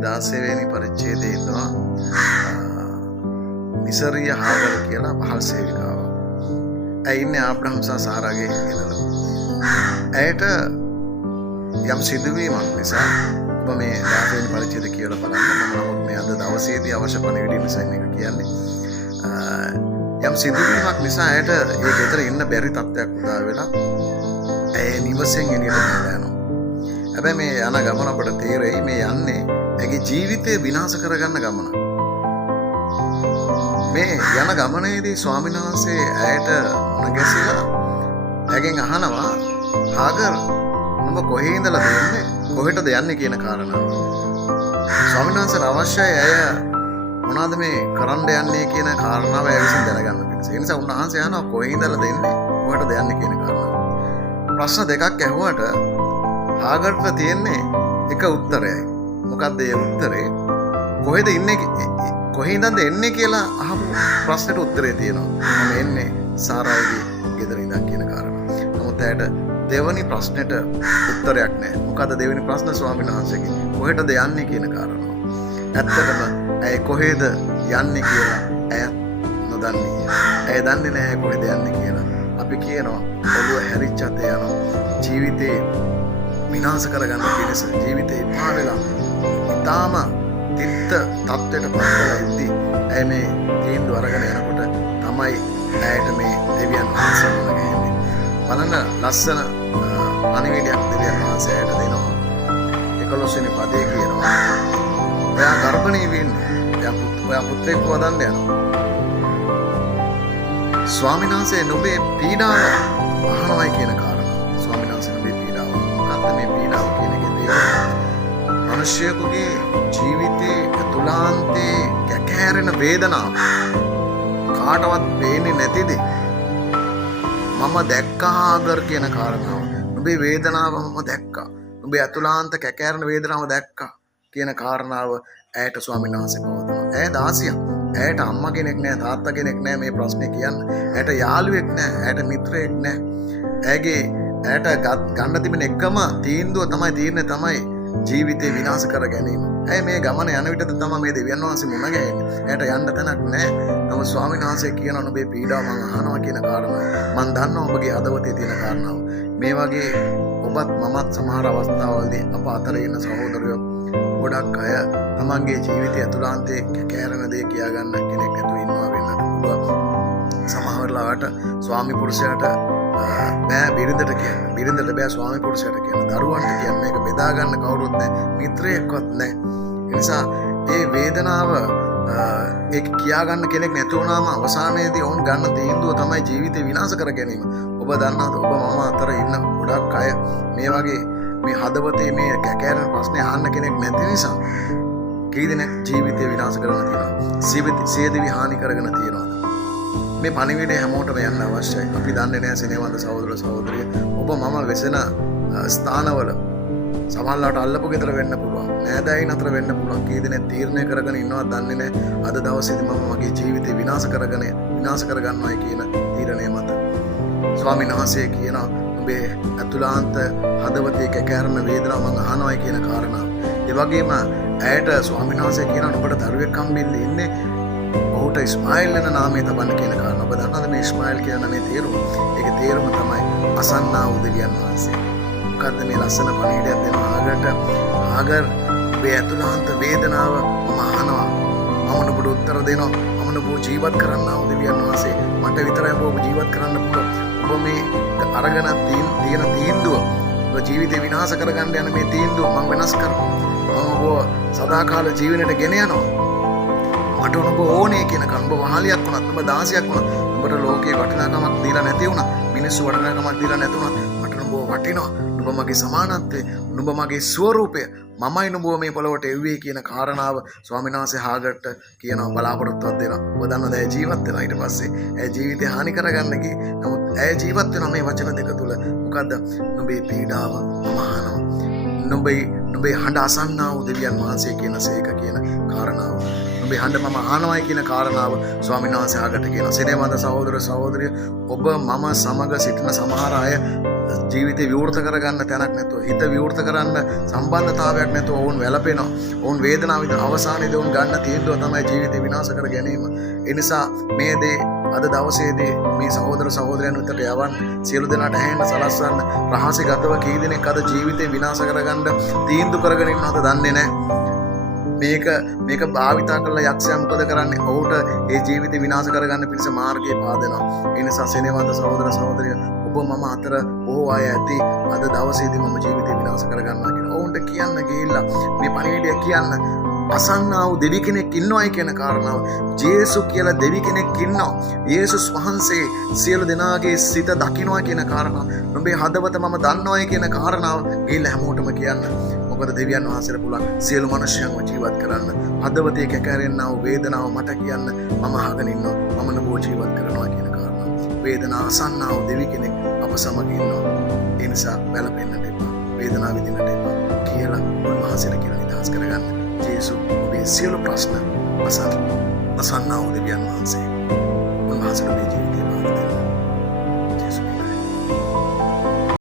16 වෙනි පරිච්ඡේදයේ ඉන්නවා මිසරිය හාගර් කියලා පහල් සේවිකාව. ඇයි ඉන්නේ ආබ්‍රහම් සහ සාරාගේ ගෙදර. ඇයට යම් සිදුවීමක් නිසා ඔබ මේ 16 වෙනි පරිච්ඡේදය කියලා බලන්න. මම නමුත් මේ අද දවසේදී අවශ්‍ය පණිවිඩය නිසා මේක කියන්නේ. යම් සිදුවීමක් නිසා ඇයට ඒ ගෙදර ඉන්න බැරි තත්ත්වයක් උදා වෙලා ඇය නිවසෙන් එළියට යනවා. හැබැයි මේ යන ගමන අපට තේරෙයි මේ යන්නේ ඇගේ ජීවිතය විනාශ කරගන්න ගමන. මේ යන ගමනේදී ස්වාමීන් වහන්සේ ඇයට මුණ ගැසිලා ඇගෙන් අහනවා හාගර් ඔබ කොහේ ඉඳලා දෙන්නේ කොහෙටද යන්නේ කියන කාරණාව. ස්වාමීන් වහන්සේට අවශ්‍යයි ඇය මොනවද මේ කරන්න යන්නේ කියන කාරණාව ඇය විසින් දැනගන්න පිණිස. ඒ නිසා උන්වහන්සේ අහනවා කොහේ ඉඳලා දෙන්නේ කොහෙටද යන්නේ කියන කාරණාව. ප්‍රශ්න දෙකක් ඇහුවට හාගර්ට තියෙන්නේ එක උත්තරයයි. මොකක්ද ඒ උත්තරේ? කොහෙද ඉන්නේ කොහේ ඉඳන්ද එන්නේ කියලා අහපු ප්‍රශ්නෙට උත්තරේ තියෙනවා. මම එන්නේ සාරාගේ ගෙදර ඉඳන් කියන කාරණා. නමුත් ඇයට දෙවනි ප්‍රශ්නෙට උත්තරයක් නැහැ. මොකද දෙවෙනි ප්‍රශ්න ස්වාමීන් වහන්සේගේ කොහෙටද යන්නේ කියන කාරණාව. ඇත්තටම ඇය කොහෙද යන්නේ කියලා ඇය නොදන්නේ. ඇය දන්නේ නැහැ කොහෙද යන්නේ කියලා. අපි කියනවා ඔළුව හැරිච්චත් යනවා. ජීවිතේ විනාශ කරගන්න පිණිස ජීවිතේ එපා වෙලා ඊටාම තිත්ත තත්ත්වයට පත්වලා ඉඳි ඇය මේ තීන්දුව අරගෙන යනකොට තමයි ඇයට මේ දෙවියන් වහන්සේ මුණ ගැහෙන්නේ. බලන්න ලස්සන පණිවිඩයක් දෙවියන් වහන්සේ ඇයට දෙනවා. 11 වෙනි පදේ කියනවා ඔයා ගර්භණී වෙන්නේ. ඔයා පුත්‍රයෙක් වදන්න යනවා. ස්වාමීන් වහන්සේ නුඹේ පීඩාව අහනවායි කියන කාරණා. ස්වාමීන් වහන්සේ නුඹේ පීඩාව මොකක්ද මේ පීඩාව කියන එකේ තේරුම? මිනිසෙකුගේ ජීවිතයේ අතුලාන්තයේ කැකෑරෙන වේදනාව කාටවත් පේන්නේ නැතිද? මම දැක්කා හාගර් කියන කාරණාව. නුඹේ වේදනාව මම දැක්කා. නුඹේ අතුලාන්ත කැකෑරෙන වේදනාව දැක්කා කියන කාරණාව ඇයට ස්වාමීන් වහන්සේ පවතනවා. ඇය දාසියක්. ඇයට අම්මා කෙනෙක් නැහැ, තාත්තා කෙනෙක් නැහැ මේ ප්‍රශ්නේ කියන්න. ඇයට යාළුවෙක් නැහැ, ඇයට මිත්‍රයෙක් නැහැ. ඇයට ගන්න තිබෙන එකම තීන්දුව තමයි ජීවිතේ විනාශ කර ගැනීම. ඇයි මේ ගමන යන විටද තමයි මේ දෙවියන් වහන්සේ මුණ ගැහෙන්නේ. ඇයට යන්න තැනක් නැහැ. නමුත් ස්වාමීන් වහන්සේ කියනවා නුඹේ පීඩාව මම අහනවා කියන කාරණාව. මම දන්නවා ඔබගේ හදවතේ තියෙන කාරණාව. මේ වගේ ඔබත් මමත් සමහර අවස්ථාවලදී අප අතර ඉන්න සහෝදරයෝ ගොඩක් අය තමන්ගේ ජීවිතය ඇතුළාන්තයේ කැකෑරෙන දේ කියා ගන්න කෙනෙක් නැතුව ඉන්නවා වෙන්නට පුළුවන්. සමහර වෙලාවට ස්වාමි පුරුෂයාට බෑ බිරිඳට කියන්න. බිරිඳට බෑ ස්වාමි පුරුෂයාට කියන්න. දරුවන්ට කියන්න. මේක බෙදා ගන්න කවුරුත් නැහැ. මිත්‍රයෙක්වත් නැහැ. ඒ නිසා මේ වේදනාව ඒක කියා ගන්න කෙනෙක් නැති වුණාම අවසානයේදී වුන් ගන්න තීන්දුව තමයි ජීවිතේ විනාශ කර ගැනීම. ඔබ දන්නවද ඔබ මම අතර ඉන්න ගොඩක් අය මේ වගේ මේ හදවතේ මේ කැකෑරෙන ප්‍රශ්නේ අහන්න කෙනෙක් නැති නිසා කී දෙනෙක් ජීවිතේ විනාශ කරගෙන තියෙනවා. සියදිවි හානි කරගෙන තියෙනවා. මේ පණිවිඩය හැමෝටම යන්න අවශ්‍යයි. අපි දන්නේ නැහැ සෙනෙහවන්ත සහෝදර සහෝදරිය ඔබ මම වෙසෙන ස්ථානවල සමහරවිට අල්ලපු ගෙදර වෙන්න පුළුවන්. නෑදෑයින් අතර වෙන්න පුළුවන්. කී දෙනෙක් තීරණය කරගෙන ඉන්නවද දන්නේ නැහැ. අද දවසේදී මම මගේ ජීවිතේ විනාශ කරගන්නවායි කියන තීරණය මත ස්වාමීන් වහන්සේ කියනවා ඔබේ අතුලාන්ත හදවතේ කැකෑරෙන වේදනාව මම අහනවායි කියන කාරණාව. ඒ වගේම ඇයට ස්වාමීන් වහන්සේ කියනවා ඔබට දරුවෙක් හම්බෙන්න ඉන්නේ. ඔහුට ඉස්මායිල් වෙන නාමය තබන්න කියන කාරණාව. ඔබ දන්නවද මේ ඉස්මායිල් කියන නමේ තේරුම? ඒකේ තේරුම තමයි අසන්නා වූ දෙවියන් වහන්සේ. මොකද්ද මේ ලස්සන පණිවිඩයක් දෙනවා හාගර්ට? හාගර් ඔබේ අතුලාන්ත වේදනාව මම අහනවා. මම ඔබට උත්තර දෙනවා. මම ඔබ ජීවත් කරන්නා වූ දෙවියන් වහන්සේ. මට විතරයි ඔබ ජීවත් කරන්න පුළුවන්. ඔබ මේ අරගෙන තියෙන තීන්දුව ඔබ ජීවිතේ විනාශ කරගන්න යන මේ තීන්දුව මම වෙනස් කරනවා. මම ඔබ සදාකාල ජීවනයට ගෙන යනවා. මට ඔබ ඕනේ කියන කම්බ වහලියක් වුණත් ඔබ දාසියක් වුණත් ඔබට ලෝකේ වටිනාකමක් දීලා නැති වුණත් මිනිස්සු වටිනාකමක් දීලා නැති වුණත් මට ඔබ වටිනවා. ඔබ මගේ සමානත්වය, ඔබ මගේ ස්වරූපය, මමයි නුඹව මේ පොළොවට එව්වේ කියන කාරණාව ස්වාමීන් වහන්සේ හාගර්ට කියනවා බලාපොරොත්තුවක් දෙනවා. ඔබ දන්නවද ඇය ජීවත් වෙනවා ඊට පස්සේ. ඇය ජීවිතය හානි කරගන්න ගියේ. නමුත් ඇය ජීවත් වෙනවා මේ වචන දෙක තුල. මොකද්ද? නුඹේ පීඩාව මම අහනවා. නුඹේ හඬ අසන්නා වූ දෙවියන් වහන්සේ කියන සේක කියන කාරණාව. නුඹේ හඬ මම අහනවායි කියන කාරණාව ස්වාමීන් වහන්සේ ආගට කියනවා. සෙනෙහවන්ත සහෝදර සහෝදරිය ඔබ මම සමග සිටින සමහර අය ජීවිතේ විවෘත කරගන්න තැනක් නැතුව හිත විවෘත කරන්න සම්බන්ධතාවයක් නැතුව ඔවුන් වැළපෙනවා. ඔවුන් වේදනාව විඳ අවසානයේදී ඔවුන් ගන්න තීන්දුව තමයි ජීවිතේ විනාශ කර ගැනීම. ඒ නිසා මේ දේ අද දවසේදී මේ සහෝදර සහෝදරයන් වෙතට යවන්න සියලු දෙනාට ඇහෙන්න සලස්වන්න රහසේ ගතව කී දෙනෙක් අද ජීවිතේ විනාශ කරගන්න තීන්දුව කරගෙන ඉන්නවද දන්නේ නැහැ. මේක භාවිතා කරලා යක්ෂයා මොකද කරන්නේ? ඔහුට ඒ ජීවිතේ විනාශ කරගන්න පිණිස මාර්ගය පාදනවා. ඒ නිසා සෙනෙහවන්ත සහෝදර සහෝදරිය ඔබ මම අතර බොහෝ අය ඇති අද දවසේදී මම ජීවිතේ විනාශ කරගන්නවා කියලා. ඔවුන්ට කියන්න ගිහිල්ලා මේ පණිවිඩය කියන්න අසන්නා වූ දෙවි කෙනෙක් ඉන්නවයි කියන කාරණාව. ජේසු කියලා දෙවි කෙනෙක් ඉන්නවා. යේසුස් වහන්සේ සියලු දෙනාගේ සිත දකින්නවා කියන කාරණාව. නුඹේ හදවත මම දන්නවයි කියන කාරණාව ගිහිල්ලා හැමෝටම කියන්න. මොකද දෙවියන් වහන්සේට පුළුවන් සියලු මිනිස්යන්ව ජීවත් කරන්න. හදවතේ කැකරෙනා වූ වේදනාව මට කියන්න මම අහගෙන ඉන්නවා. මම නුඹව ජීවත් කරනවා කියන කාරණාව. වේදනාව අසන්නා වූ දෙවි කෙනෙක් අප සමග ඉන්නවා. ඒ නිසා වැළපෙන්නට එපා. වේදනාව විඳින්නට එපා කියලා උන්වහන්සේට කියලා නිදහස් කරගන්න. ජේසු ඔබේ සියලු ප්‍රශ්න අසන්නා වූ දෙවියන් වහන්සේ